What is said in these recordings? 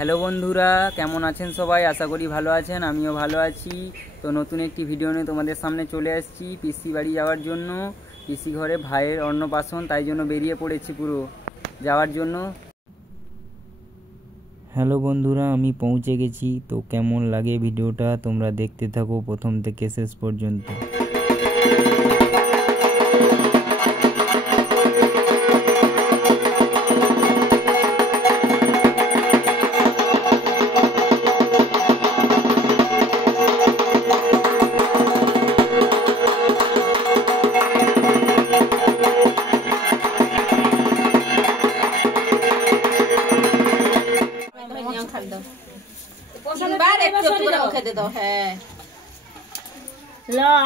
Hello বন্ধুরা, কেমন আছেন সবাই? আশা করি ভালো আছেন, আমিও ভালো আছি। তো নতুন একটি ভিডিও নিয়ে তোমাদের সামনে চলে আসছি পিসি বাড়ি যাওয়ার জন্য। পিসি ঘরে ভাইয়ের অন্নপ্রাশন, তাই জন্য বেরিয়ে পড়েছি পুরো যাওয়ার জন্য। হ্যালো বন্ধুরা, আমি পৌঁছে গেছি। তো কেমন লাগে ভিডিওটা তোমরা দেখতে থাকো প্রথম থেকে শেষ পর্যন্ত।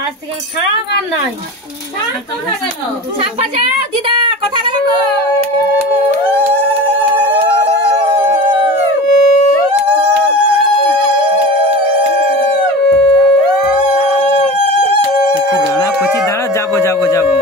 आज থেকে খাওয়া আর নাই দিদা কথা দাঁড়া, যাবো যাবো যাবো।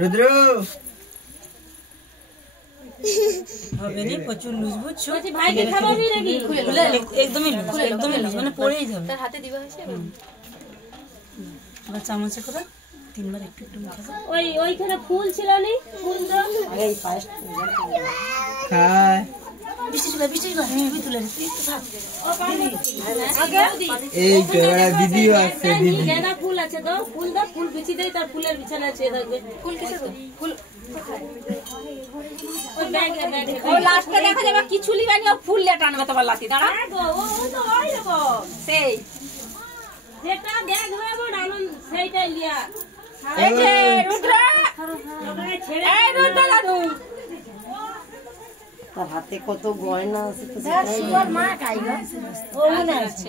রুদ্র প্রচুর লুজ বুঝছো, ভাইকে খাওয়াবি নাকি? একদমই লুজ মানে পড়েই যাবে। তার হাতে দিবা হয়েছে চামচে করে তিনবার একটু একটু ওই ওইখানে ফুল ছিল নি, ফুল দাও এই ফার্স্ট খায় এই দিদিও আছে, দিদি গেঁদা ফুল আছে তো ফুল দাও, ফুল বিছি দেই, তার ফুলের বিছানা আছে থাকবে। ফুল কিসে তো ফুল ওই ব্যাগে ও লাস্টে দেখা যাবে কিছু লিবানি, ও ফুল লেট আনবে তোমার লাতি দাঁড়া গো। ও তো ওই দেখো সেই যেটা দেখবে বড় আনন্দ সেইটাই লিয়া। এই যে রুদ্র, এই রুদ্র লাডু তার হাতে কত গয়না আছে তো মা খাইলো ও না আছে।